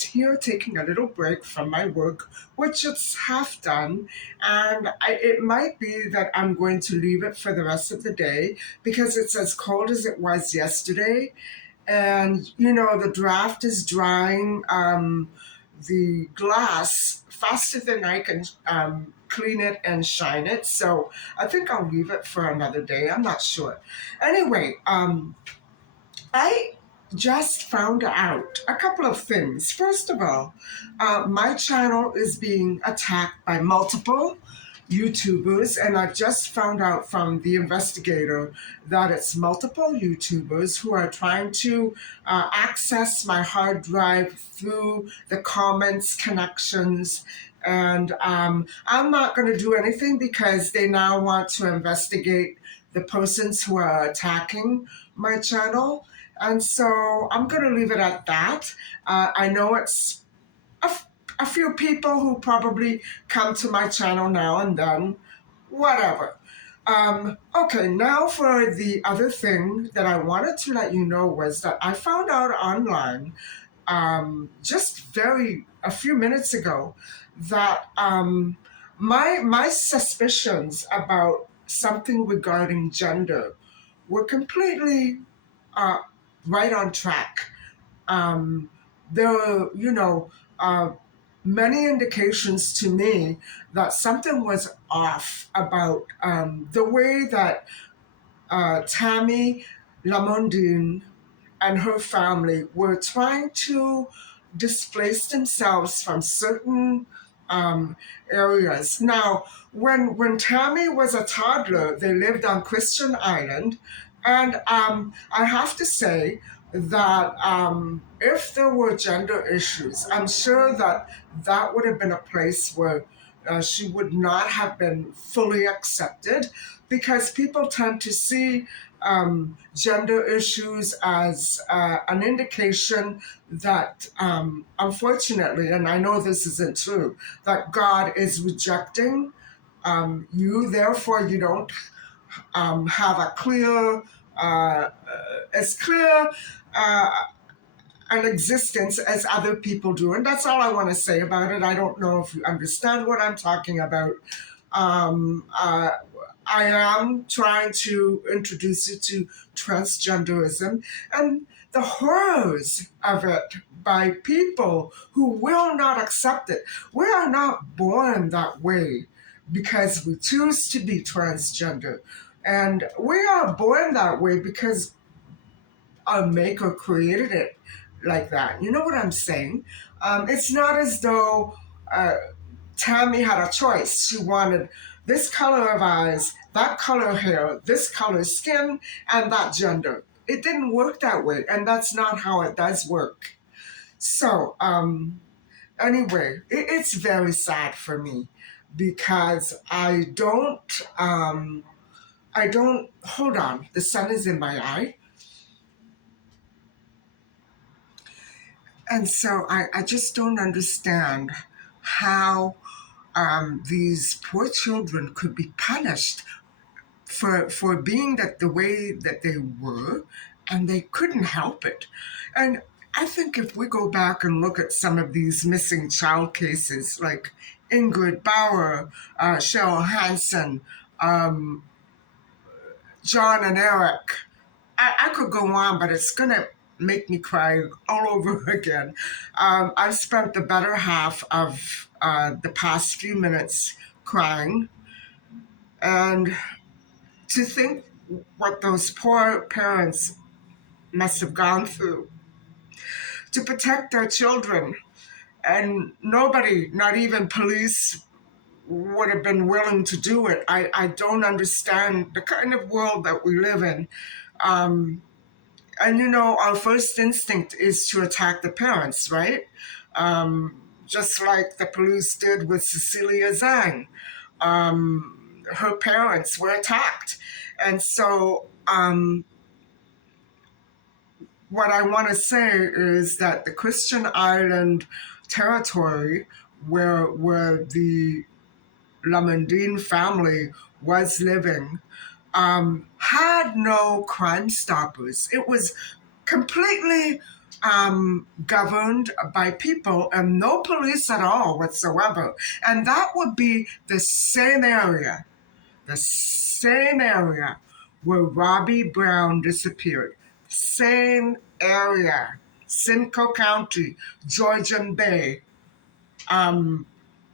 here taking a little break from my work, which it's half done, and it might be that I'm going to leave it for the rest of the day because it's as cold as it was yesterday. And, the draft is drying the glass faster than I can clean it and shine it. So I think I'll leave it for another day. I'm not sure. Anyway, I just found out a couple of things. First of all, my channel is being attacked by multiple YouTubers, and I've just found out from the investigator that it's multiple YouTubers who are trying to access my hard drive through the comments connections. And I'm not going to do anything because they now want to investigate the persons who are attacking my channel. And so I'm going to leave it at that. I know it's a few people who probably come to my channel now and then, whatever. Okay, now for the other thing that I wanted to let you know was that I found out online just a few minutes ago that my suspicions about something regarding gender were completely right on track. There were, many indications to me that something was off about the way that Tammy Lamondin and her family were trying to displace themselves from certain areas. Now, when Tammy was a toddler, they lived on Christian Island, and I have to say that if there were gender issues, I'm sure that would have been a place where she would not have been fully accepted, because people tend to see gender issues as an indication that, unfortunately, and I know this isn't true, that God is rejecting you, therefore you don't have a clear, as clear an existence as other people do. And that's all I want to say about it. I don't know if you understand what I'm talking about. I am trying to introduce you to transgenderism and the horrors of it by people who will not accept it. We are not born that way because we choose to be transgender. And we are born that way because our maker created it like that. You know what I'm saying? It's not as though Tammy had a choice. She wanted this color of eyes, that color hair, this color skin, and that gender. It didn't work that way, and that's not how it does work. So, anyway, it's very sad for me because I don't, hold on, the sun is in my eye. And so I just don't understand how these poor children could be punished for being the way that they were, and they couldn't help it. And I think if we go back and look at some of these missing child cases, like Ingrid Bauer, Cheryl Hansen, John and Eric, I could go on, but it's going to make me cry all over again. I've spent the better half of the past few minutes crying. And to think what those poor parents must have gone through to protect their children. And nobody, not even police, would have been willing to do it. I don't understand the kind of world that we live in. And our first instinct is to attack the parents, right? Just like the police did with Cecilia Zhang. Her parents were attacked. And so what I want to say is that the Christian Island territory where the Lamondin family was living had no Crime Stoppers. It was completely governed by people and no police at all whatsoever. And that would be the same area where Robbie Brown disappeared. Same area, Simcoe County, Georgian Bay. Um,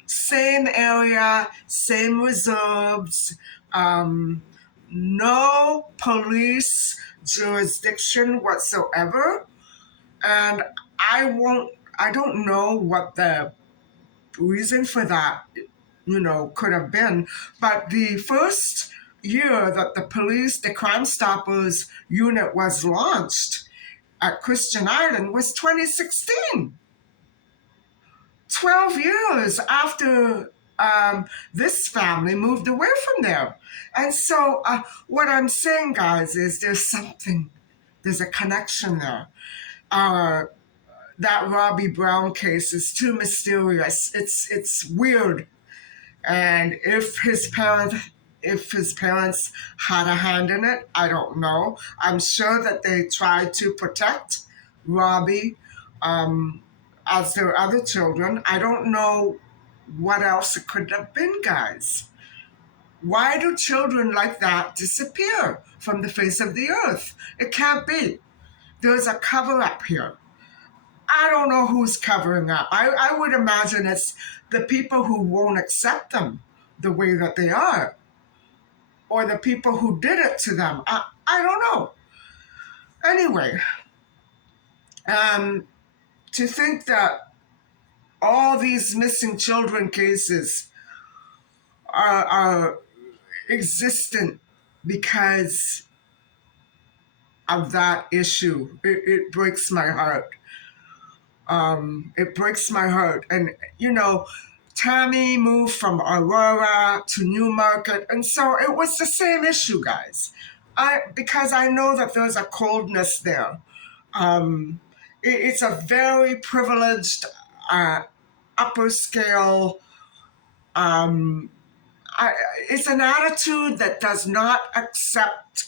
Same area, same reserves, um, no police jurisdiction whatsoever. And I don't know what the reason for that, could have been. But the first year that the Crime Stoppers unit was launched at Christian Island was 2016. 12 years after this family moved away from there. And so, what I'm saying, guys, is there's a connection there. Uh, that Robbie Brown case is too mysterious. It's weird. And if his parents had a hand in it, I don't know. I'm sure that they tried to protect Robbie um, as their other children. I don't know what else it could have been, guys. Why do children like that disappear from the face of the earth? It can't be. There's a cover up here. I don't know who's covering up. I would imagine it's the people who won't accept them the way that they are, or the people who did it to them. I don't know. Anyway, to think that all these missing children cases are existent because of that issue, it breaks my heart. It breaks my heart. And, Tammy moved from Aurora to Newmarket. And so it was the same issue, guys. Because I know that there's a coldness there. It's a very privileged, upper scale, it's an attitude that does not accept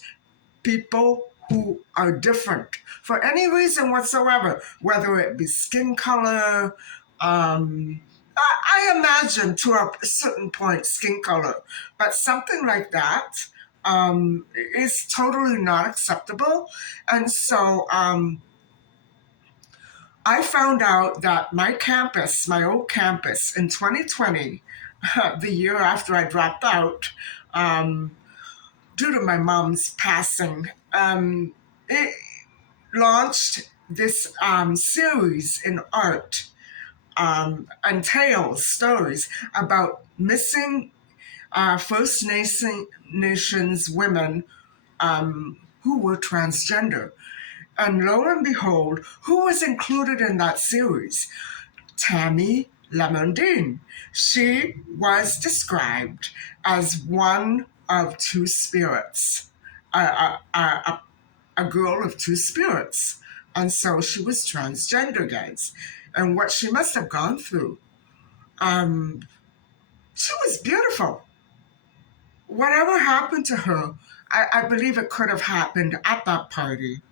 people who are different for any reason whatsoever, whether it be skin color. I imagine to a certain point skin color, but something like that is totally not acceptable. And so I found out that my old campus in 2020, the year after I dropped out, due to my mom's passing, it launched this series in art and tales, stories about missing First Nations women who were transgender. And lo and behold, who was included in that series? Tammy Lamondin. She was described as one of two spirits, a girl of two spirits. And so she was transgender, guys. And what she must have gone through, she was beautiful. Whatever happened to her, I believe it could have happened at that party,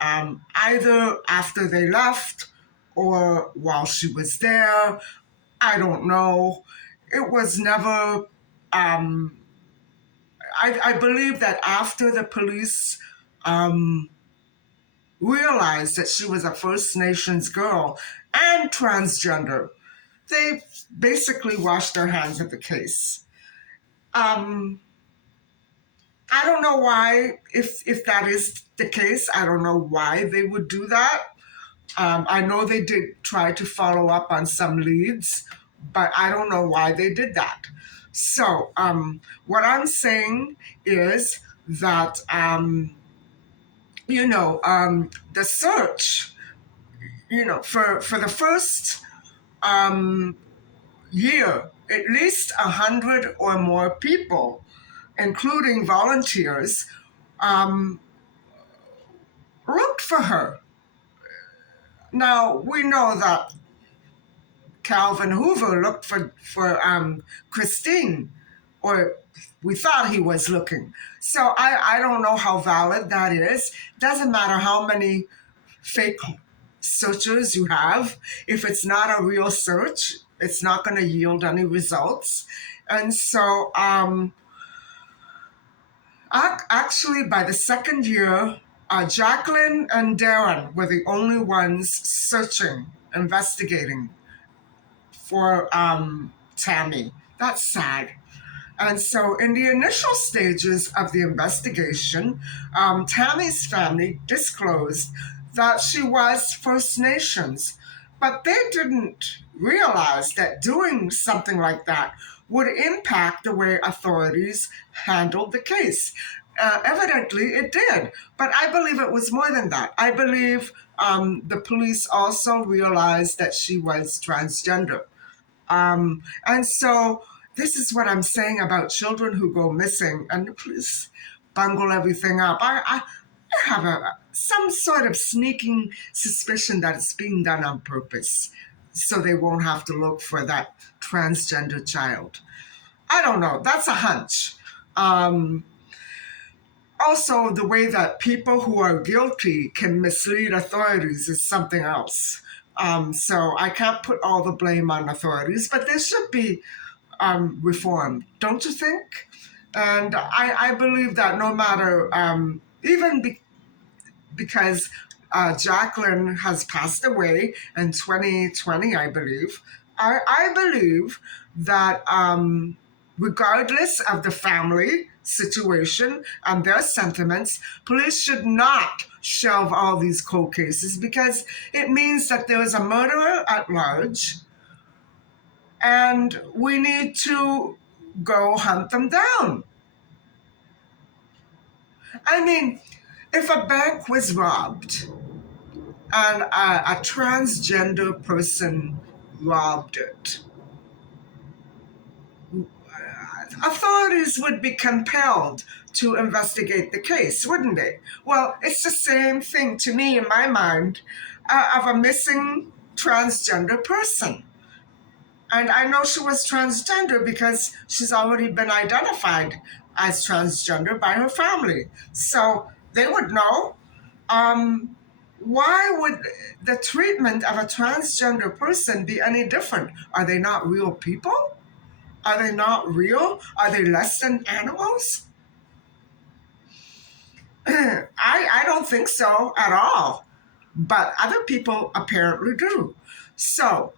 either after they left or while she was there. I don't know. It was never. I believe that after the police realized that she was a First Nations girl and transgender, they basically washed their hands of the case. I don't know why, if that is the case, I don't know why they would do that. I know they did try to follow up on some leads, but I don't know why they did that. So, what I'm saying is that, the search, for the first year, at least 100 or more people, including volunteers, looked for her. Now, we know that Calvin Hoover looked for Christine, or we thought he was looking. So I don't know how valid that is. Doesn't matter how many fake searches you have. If it's not a real search, it's not going to yield any results. And so, actually, by the second year, Jacqueline and Darren were the only ones searching, investigating for Tammy. That's sad. And so, in the initial stages of the investigation, Tammy's family disclosed that she was First Nations, but they didn't realize that doing something like that would impact the way authorities handled the case. Evidently, it did, but I believe it was more than that. I believe the police also realized that she was transgender. And so this is what I'm saying about children who go missing and the police bungle everything up. I have some sort of sneaking suspicion that it's being done on purpose so they won't have to look for that transgender child. I don't know. That's a hunch. Um, Also, the way that people who are guilty can mislead authorities is something else. So I can't put all the blame on authorities, but there should be reform, don't you think? And I believe that no matter, because Jacqueline has passed away in 2020, I believe. I believe that regardless of the family situation and their sentiments, police should not shelve all these cold cases because it means that there is a murderer at large and we need to go hunt them down. I mean, if a bank was robbed and a transgender person robbed it, authorities would be compelled to investigate the case, wouldn't they? Well, it's the same thing to me in my mind of a missing transgender person. And I know she was transgender because she's already been identified as transgender by her family. So they would know. Um, why would the treatment of a transgender person be any different? Are they not real people? Are they not real? Are they less than animals? I don't think so at all. But other people apparently do. So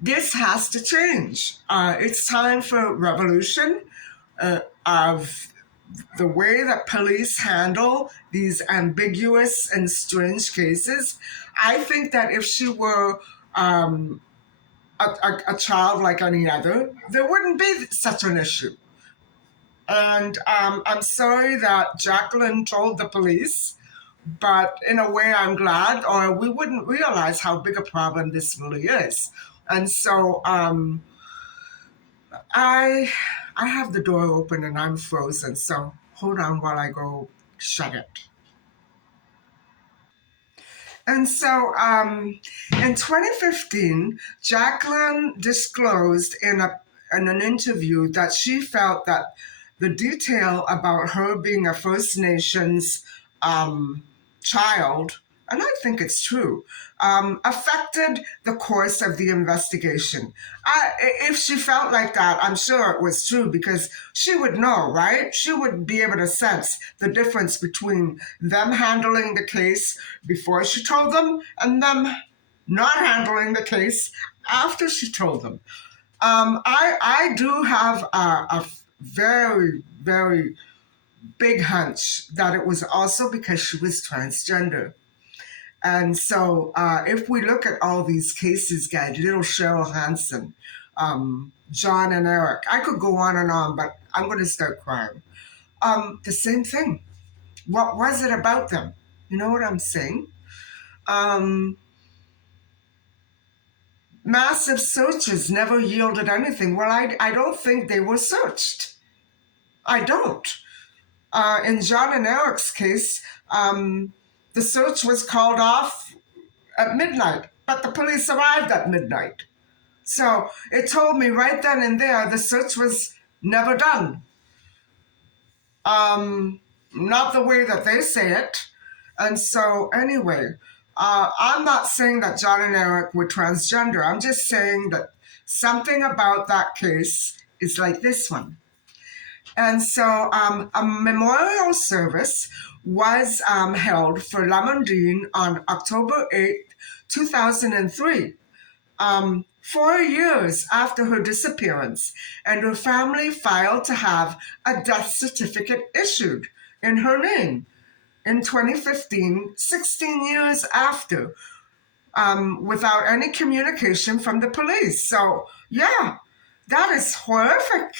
this has to change. It's time for revolution of the way that police handle these ambiguous and strange cases. I think that if she were a child like any other, there wouldn't be such an issue. And I'm sorry that Jacqueline told the police, but in a way, I'm glad, or we wouldn't realize how big a problem this really is. And so I I have the door open and I'm frozen. So hold on while I go shut it. And so in 2015, Jacqueline disclosed in an interview that she felt that the detail about her being a First Nations um, child, and I think it's true, affected the course of the investigation. If she felt like that, I'm sure it was true because she would know, right? She would be able to sense the difference between them handling the case before she told them and them not handling the case after she told them. I do have a very, very big hunch that it was also because she was transgender. And so, if we look at all these cases, guys, little Cheryl Hansen, John and Eric, I could go on, but I'm going to start crying. The same thing. What was it about them? You know what I'm saying? Um, Massive searches never yielded anything. Well, I don't think they were searched. I don't. In John and Eric's case, the search was called off at midnight, but the police arrived at midnight. So it told me right then and there the search was never done. Not the way that they say it. And so, anyway, I'm not saying that John and Eric were transgender. I'm just saying that something about that case is like this one. And so a memorial service was held for Lamondin on October 8th, 2003, 4 years after her disappearance, and her family filed to have a death certificate issued in her name in 2015, 16 years after, without any communication from the police. So, yeah, that is horrific.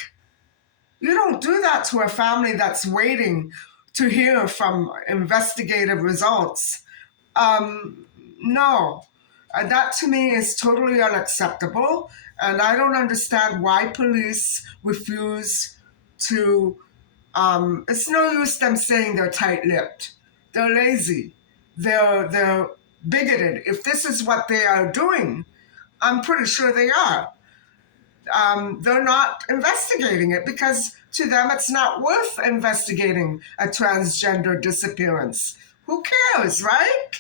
You don't do that to a family that's waiting to hear from investigative results. No, that to me is totally unacceptable. And I don't understand why police refuse to. It's no use them saying they're tight-lipped. They're lazy. They're bigoted. If this is what they are doing, I'm pretty sure they are. They're not investigating it because to them it's not worth investigating a transgender disappearance. Who cares, right?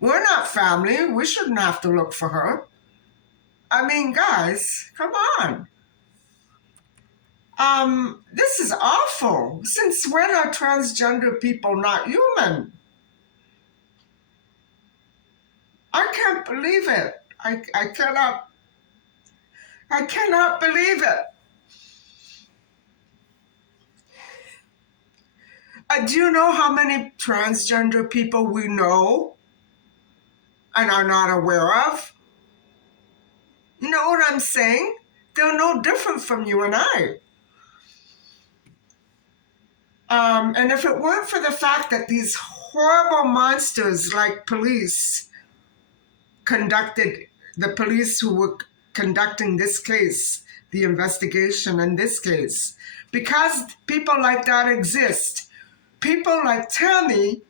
We're not family. We shouldn't have to look for her. I mean, guys, come on. This is awful. Since when are transgender people not human? I can't believe it. I cannot believe it. Do you know how many transgender people we know and are not aware of? You know what I'm saying? They're no different from you and I. And if it weren't for the fact that these horrible monsters like the police who were conducting this case, the investigation in this case, because people like that exist, people like Tammy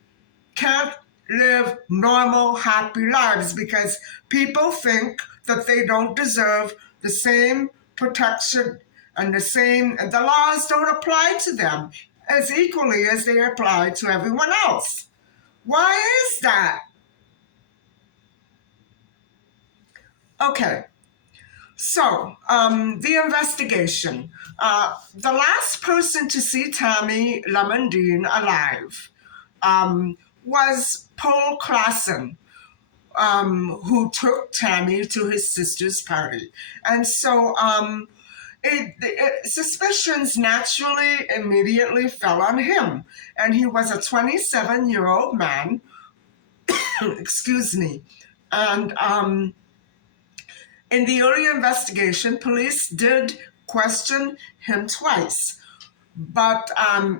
can't live normal, happy lives because people think that they don't deserve the same protection and the laws don't apply to them as equally as they apply to everyone else. Why is that? Okay, so the investigation. The last person to see Tammy Lamondin alive was Paul Klassen, who took Tammy to his sister's party. And so suspicions naturally immediately fell on him. And he was a 27-year-old man, excuse me. And in the early investigation, police did question him twice. But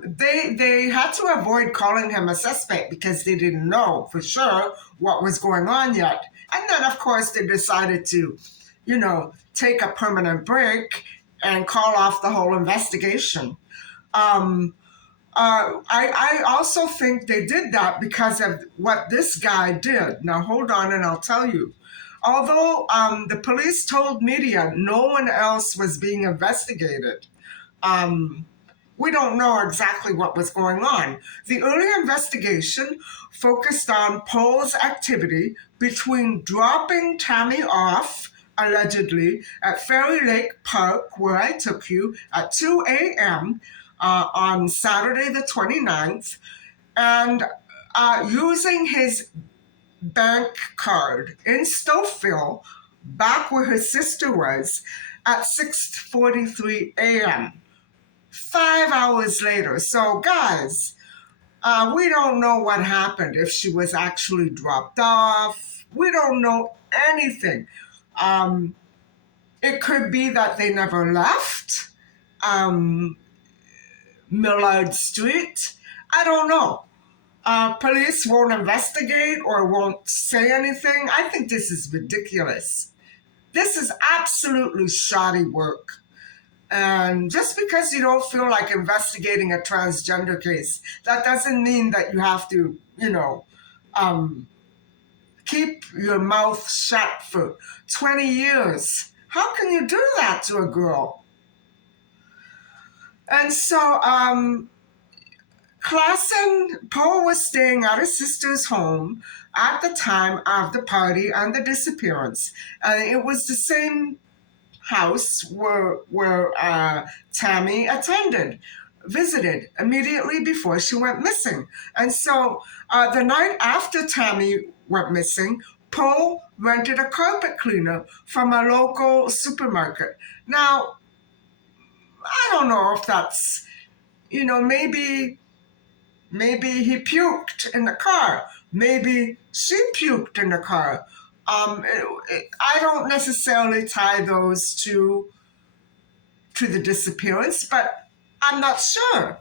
they had to avoid calling him a suspect because they didn't know for sure what was going on yet. And then, of course, they decided to, take a permanent break and call off the whole investigation. I also think they did that because of what this guy did. Now, hold on and I'll tell you. Although the police told media no one else was being investigated, we don't know exactly what was going on. The early investigation focused on Paul's activity between dropping Tammy off, allegedly, at Fairy Lake Park, where I took you, at 2 a.m. On Saturday the 29th, and using his bank card in Stouffville, back where his sister was, at 6:43 a.m. 5 hours later. So, guys, we don't know what happened, if she was actually dropped off. We don't know anything. It could be that they never left Millard Street. I don't know. Police won't investigate or won't say anything. I think this is ridiculous. This is absolutely shoddy work. And just because you don't feel like investigating a transgender case, that doesn't mean that you have to, keep your mouth shut for 20 years. How can you do that to a girl? And so Klassen Paul was staying at his sister's home at the time of the party and the disappearance. And it was the same house where Tammy visited immediately before she went missing. And so the night after Tammy went missing, Paul rented a carpet cleaner from a local supermarket. Now, I don't know if that's, maybe he puked in the car. Maybe she puked in the car. I don't necessarily tie those to the disappearance, but I'm not sure.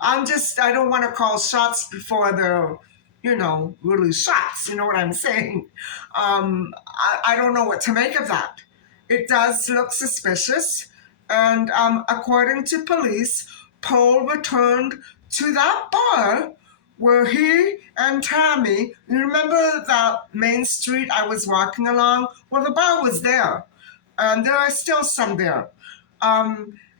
I don't want to call shots before they're, really shots. You know what I'm saying? I don't know what to make of that. It does look suspicious. And according to police, Paul returned to that bar where he and Tammy, you remember that main street I was walking along? Well, the bar was there, and there are still some there.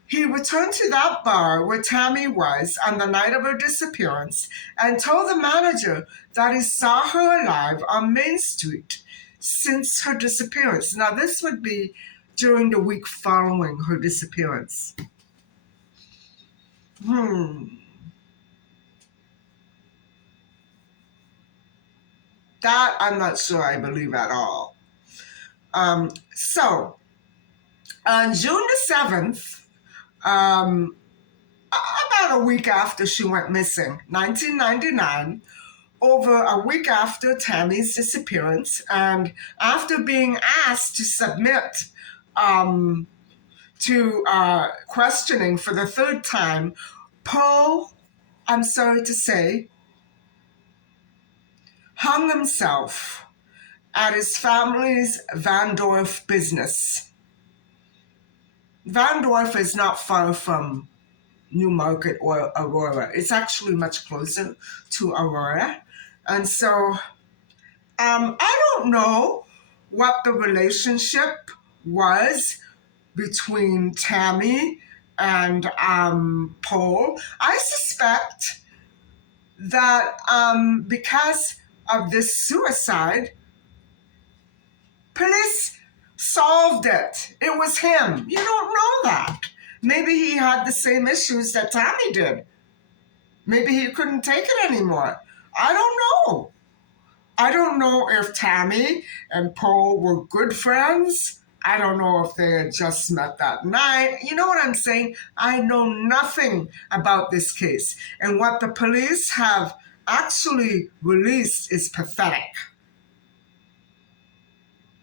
He returned to that bar where Tammy was on the night of her disappearance and told the manager that he saw her alive on Main Street since her disappearance. Now, this would be during the week following her disappearance. That I'm not sure I believe at all. So, on June the 7th, about a week after she went missing, 1999, over a week after Tammy's disappearance, and after being asked to submit to questioning for the third time, Paul, I'm sorry to say, hung himself at his family's Vandorf business. Vandorf is not far from Newmarket or Aurora. It's actually much closer to Aurora. And so I don't know what the relationship was between Tammy and Paul. I suspect that because of this suicide, police solved it. It was him. You don't know that. Maybe he had the same issues that Tammy did. Maybe he couldn't take it anymore. I don't know. I don't know if Tammy and Paul were good friends. I don't know if they had just met that night. You know what I'm saying? I know nothing about this case. And what the police have actually released is pathetic.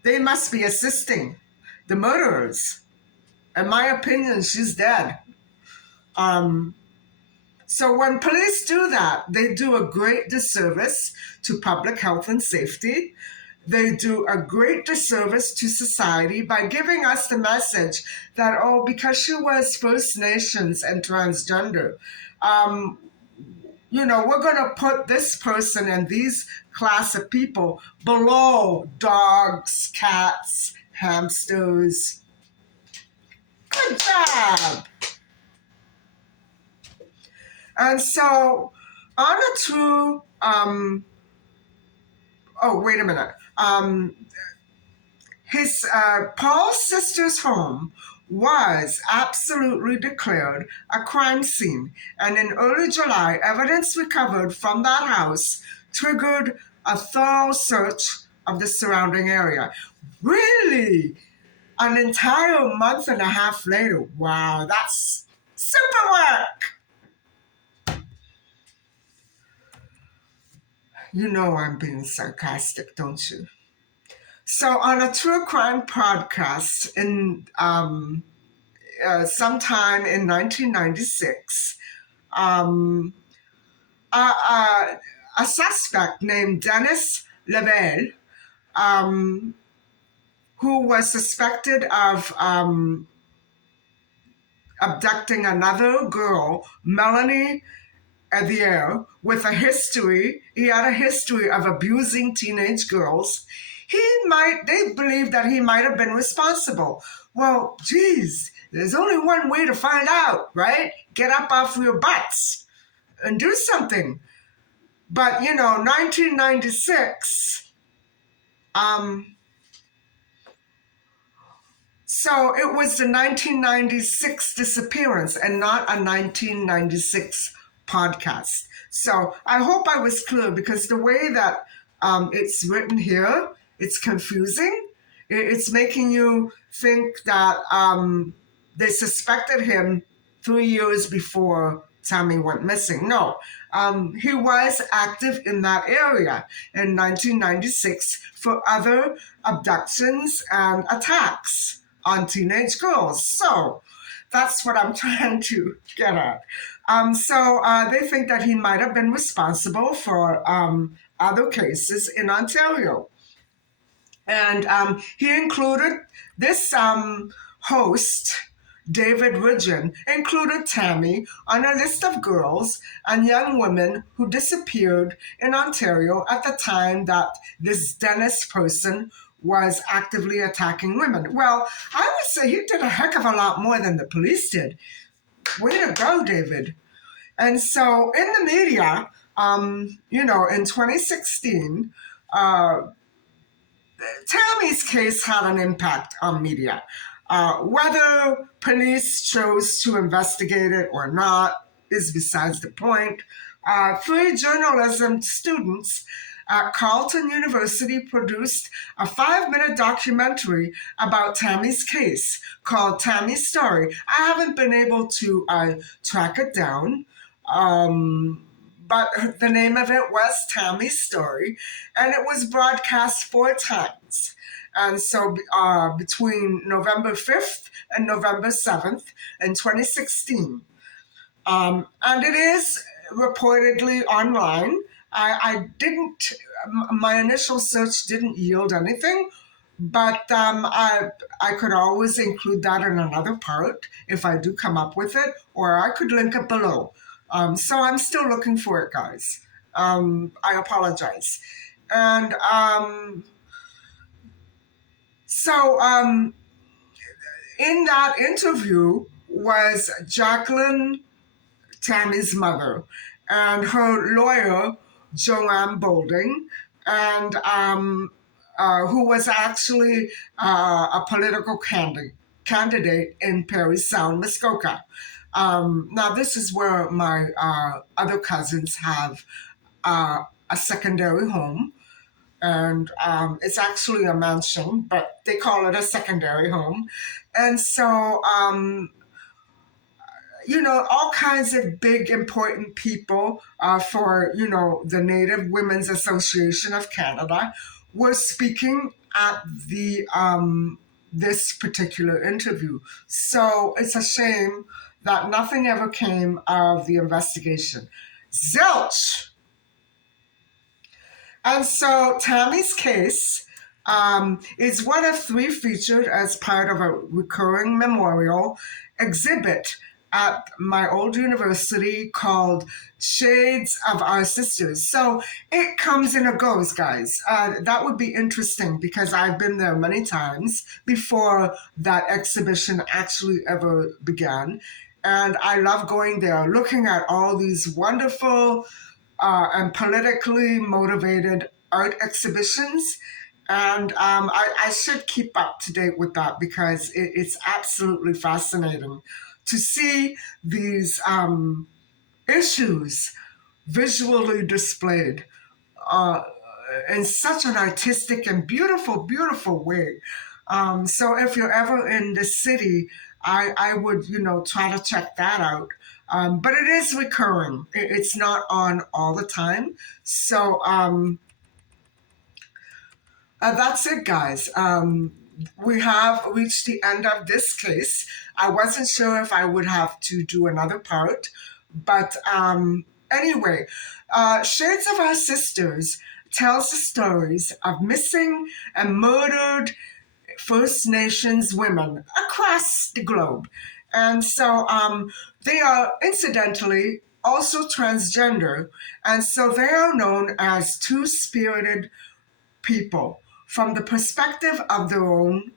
They must be assisting the murderers. In my opinion, she's dead. So when police do that, they do a great disservice to public health and safety. They do a great disservice to society by giving us the message that, because she was First Nations and transgender, we're going to put this person and these class of people below dogs, cats, hamsters. Good job. And so on a true, wait a minute. Paul's sister's home was absolutely declared a crime scene. And in early July, evidence recovered from that house triggered a thorough search of the surrounding area. Really? An entire month and a half later. Wow, that's super work. You know I'm being sarcastic, don't you? So on a true crime podcast in sometime in 1996, a suspect named Dennis Lavelle, who was suspected of abducting another girl, Melanie Evier, with a history. He had a history of abusing teenage girls. They believe that he might have been responsible. Well, geez, there's only one way to find out, right? Get up off your butts. and do something. But, 1996, um, so it was the 1996 disappearance and not a 1996 podcast. So I hope I was clear because the way that it's written here, it's confusing. It's making you think that they suspected him 3 years before Tammy went missing. No, he was active in that area in 1996 for other abductions and attacks on teenage girls. So that's what I'm trying to get at. They think that he might have been responsible for other cases in Ontario. And he included this host, David Ridgen, included Tammy on a list of girls and young women who disappeared in Ontario at the time that this Dennis person was actively attacking women. Well, I would say he did a heck of a lot more than the police did. Way to go, David. And so in the media, in 2016, Tammy's case had an impact on media. Whether police chose to investigate it or not is besides the point. Three journalism students at Carleton University produced a 5-minute documentary about Tammy's case called Tammy's Story. I haven't been able to track it down. But the name of it was Tammy's Story, and it was broadcast 4 times. And so between November 5th and November 7th in 2016. And it is reportedly online. I didn't, my initial search didn't yield anything, but I could always include that in another part if I do come up with it, or I could link it below. So I'm still looking for it, guys. I apologize. And in that interview was Jacqueline, Tammy's mother, and her lawyer, Joanne Bolding, and who was actually a political candidate in Perry Sound, Muskoka. Now, this is where my other cousins have a secondary home. And it's actually a mansion, but they call it a secondary home. And so, all kinds of big, important people for, the Native Women's Association of Canada were speaking at the this particular interview. So it's a shame that nothing ever came of the investigation. Zilch! And so Tammy's case is one of 3 featured as part of a recurring memorial exhibit at my old university called Shades of Our Sisters. So it comes and it goes, guys. That would be interesting because I've been there many times before that exhibition actually ever began. And I love going there, looking at all these wonderful and politically motivated art exhibitions. And I should keep up to date with that because it's absolutely fascinating to see these issues visually displayed in such an artistic and beautiful, beautiful way. So if you're ever in the city, I would, try to check that out. But it is recurring. It's not on all the time. So that's it, guys. We have reached the end of this case. I wasn't sure if I would have to do another part. But anyway, Shades of Our Sisters tells the stories of missing and murdered First Nations women across the globe. And so they are incidentally also transgender. And so they are known as two-spirited people from the perspective of their own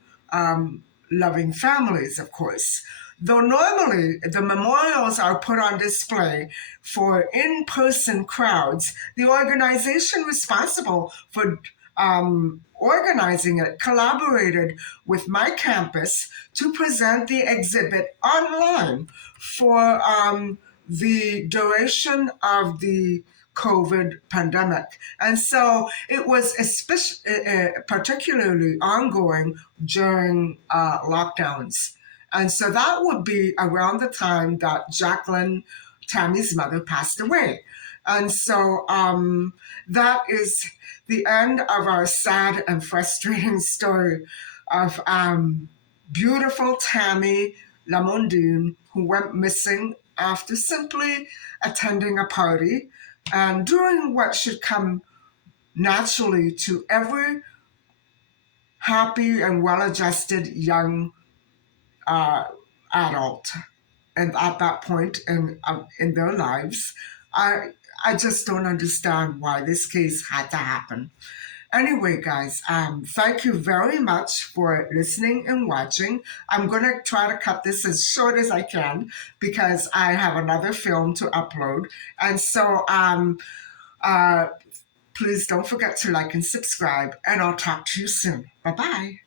loving families, of course. Though normally the memorials are put on display for in person crowds, the organization responsible for organizing it collaborated with my campus to present the exhibit online for the duration of the COVID pandemic. And so it was especially, particularly ongoing during lockdowns. And so that would be around the time that Jacqueline, Tammy's mother, passed away. And so that is the end of our sad and frustrating story of beautiful Tammy Lamondin, who went missing after simply attending a party and doing what should come naturally to every happy and well adjusted young uh, adult. And at that point in their lives, I, I just don't understand why this case had to happen. Anyway, guys, thank you very much for listening and watching. I'm going to try to cut this as short as I can because I have another film to upload. And so uh, please don't forget to like and subscribe, and I'll talk to you soon. Bye bye.